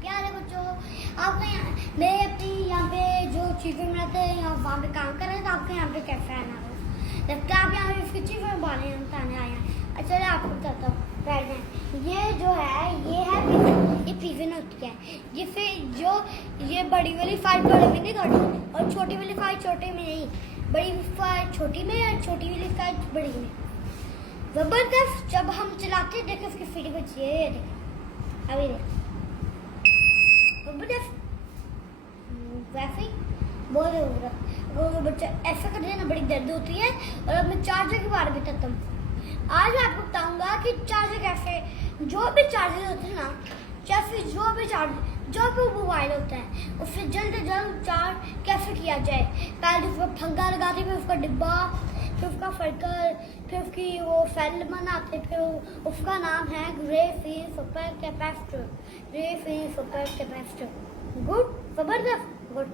प्यारे बच्चों, आपको मैं अपनी यहाँ पे जो चीज़ें बनाते हैं यहाँ वहाँ पे काम कर रहे हैं, तो आपके यहाँ पे कैफे आना हो जबकि आप यहाँ पे इसकी चीज़ें बताने आए हैं। अच्छा मैं आपको बताता हूँ। ये जो है ये पीवी होती है। ये फिर जो ये बड़ी वाली फाइल बड़े में नहीं करती और छोटी वाली फाइल छोटे में नहीं, बड़ी फाइल छोटी में और छोटी वाली फाइल बड़ी में। जबरदस्त जब हम चलाते हैं, देखो उसकी फीड बची है, ये देखो अभी जबरदस्त वैसे ही बहुत वो बच्चा ऐसा कर देना बड़ी दर्द होती है। और अब मैं चार्जर के बारे में बताता हूँ। आज मैं आपको बताऊंगा कि चार्जर कैसे, जो भी चार्जर होते हैं ना, चाहे जो भी मोबाइल होता है उससे जल्द से जल्द चार्ज कैसे किया जाए। पहले उसका फंगा लगाते, फिर उसका डिब्बा, फिर उसका फटकर, फिर उसकी वो सेल बनाते, फिर उसका नाम है ग्रेफीन सुपर कैपेसिटर। गुड, जबरदस्त, गुड।